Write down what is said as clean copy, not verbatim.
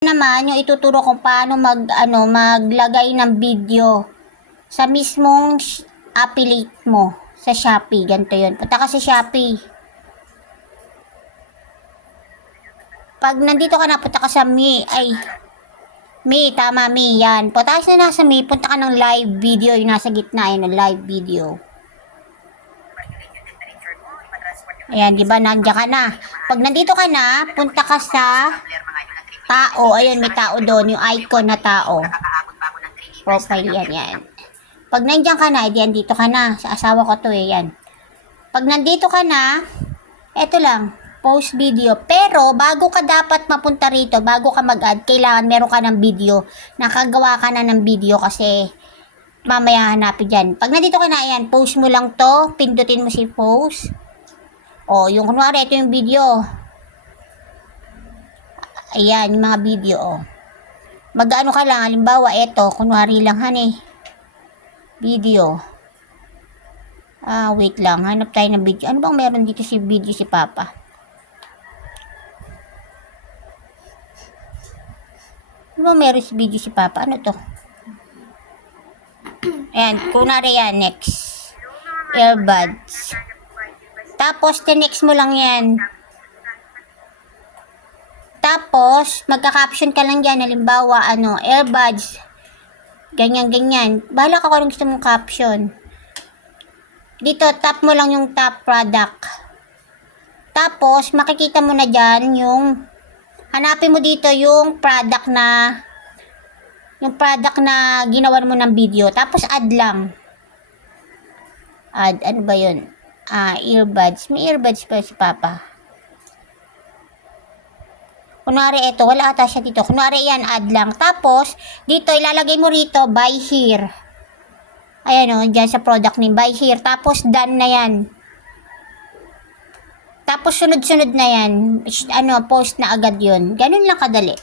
Naman yung ituturo kung paano maglagay ng video sa mismong affiliate mo sa Shopee. Ganito yun. Punta ka sa Shopee. Pag nandito ka na, punta ka sa Mi. Tama, Mi. Yan. Punta ka na sa Mi, punta ka ng live video. Yung nasa gitna, yun, live video. Ayan, di ba? Nandiyan ka na. Pag nandito ka na, punta ka sa tao. Ayun, may tao doon. Yung icon na tao. Profile yan. Pag nandiyan ka na, yan, dito ka na. Sa asawa ko to yan. Pag nandito ka na, eto lang, post video. Pero, bago ka dapat mapunta rito, bago ka mag-add, kailangan meron ka ng video. Nakagawa ka na ng video kasi mamaya hanapin dyan. Pag nandito ka na, ayan, post mo lang to. Pindutin mo si post. O, yung kunwari, ito yung video. Ayan, yung mga video, mag-ano ka lang, halimbawa, eto, kunwari lang, video. Wait lang, hanap tayo ng video. Ano bang meron dito si video si Papa? Ano bang meron si video si Papa? Ano to? Ayan, kunwari yan, next. Earbuds. Tapos, next mo lang yan. Tapos, magka-caption ka lang dyan. Halimbawa, earbuds. Ganyan. Bahala ka kung anong gusto mong caption. Dito, tap mo lang yung top product. Tapos, makikita mo na dyan yung, hanapin mo dito yung product na ginawan mo ng video. Tapos, add lang. Add, ano ba yun? Earbuds. May earbuds pa si Papa. Kunwari ito, wala ata siya dito. Kunwari yan, add lang. Tapos, dito, ilalagay mo rito, buy here. Ayan dyan sa product ni buy here. Tapos, done na yan. Tapos, sunod-sunod na yan. Post na agad yun. Ganun lang kadali.